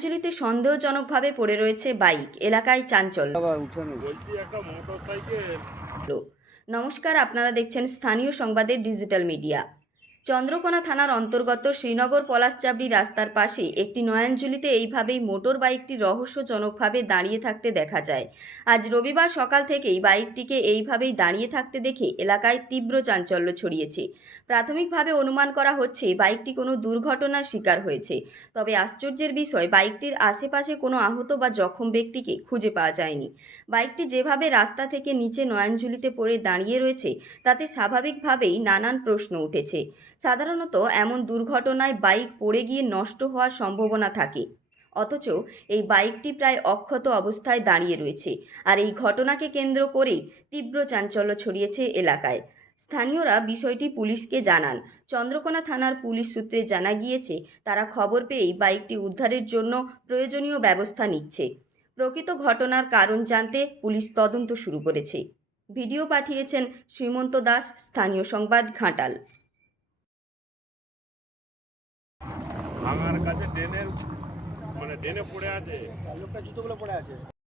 নয়াঞ্জলিতে সন্দেহজনকভাবে পড়ে রয়েছে বাইক এলাকায় চাঞ্চল্য। সাইকেল নমস্কার আপনারা দেখছেন স্থানীয় সংবাদের ডিজিটাল মিডিয়া। চন্দ্রকোনা থানার অন্তর্গত শ্রীনগর পলাশচাবড়ি রাস্তার পাশে একটি নয়াঞ্জলিতে এইভাবেই মোটর বাইকটি রহস্যজনকভাবে দাঁড়িয়ে থাকতে দেখা যায়। আজ রবিবার সকাল থেকেই বাইকটিকে এইভাবেই দাঁড়িয়ে থাকতে দেখে এলাকায় তীব্র চাঞ্চল্য ছড়িয়েছে। প্রাথমিকভাবে অনুমান করা হচ্ছে, বাইকটি কোনো দুর্ঘটনার শিকার হয়েছে। তবে আশ্চর্যের বিষয়, বাইকটির আশেপাশে কোনো আহত বা জখম ব্যক্তিকে খুঁজে পাওয়া যায়নি। বাইকটি যেভাবে রাস্তা থেকে নিচে নয়াঞ্জলিতে পড়ে দাঁড়িয়ে রয়েছে, তাতে স্বাভাবিকভাবেই নানান প্রশ্ন উঠেছে। সাধারণত এমন দুর্ঘটনায় বাইক পড়ে গিয়ে নষ্ট হওয়ার সম্ভাবনা থাকে। অথচ এই বাইকটি প্রায় অক্ষত অবস্থায় দাঁড়িয়ে রয়েছে আর এই ঘটনাকে কেন্দ্র করেই তীব্র চাঞ্চল্য ছড়িয়েছে এলাকায়। স্থানীয়রা বিষয়টি পুলিশকে জানান। চন্দ্রকোনা থানার পুলিশ সূত্রে জানা গিয়েছে, তারা খবর পেয়েই বাইকটি উদ্ধারের জন্য প্রয়োজনীয় ব্যবস্থা নিচ্ছে। প্রকৃত ঘটনার কারণ জানতে পুলিশ তদন্ত শুরু করেছে। ভিডিও পাঠিয়েছেন শ্রীমন্ত দাস, স্থানীয় সংবাদ ঘাটাল। ভাঙার কাছে ড্রেনের মানে ড্রেনে পড়ে আছে। লোকটা জুতোগুলো পড়ে আছে।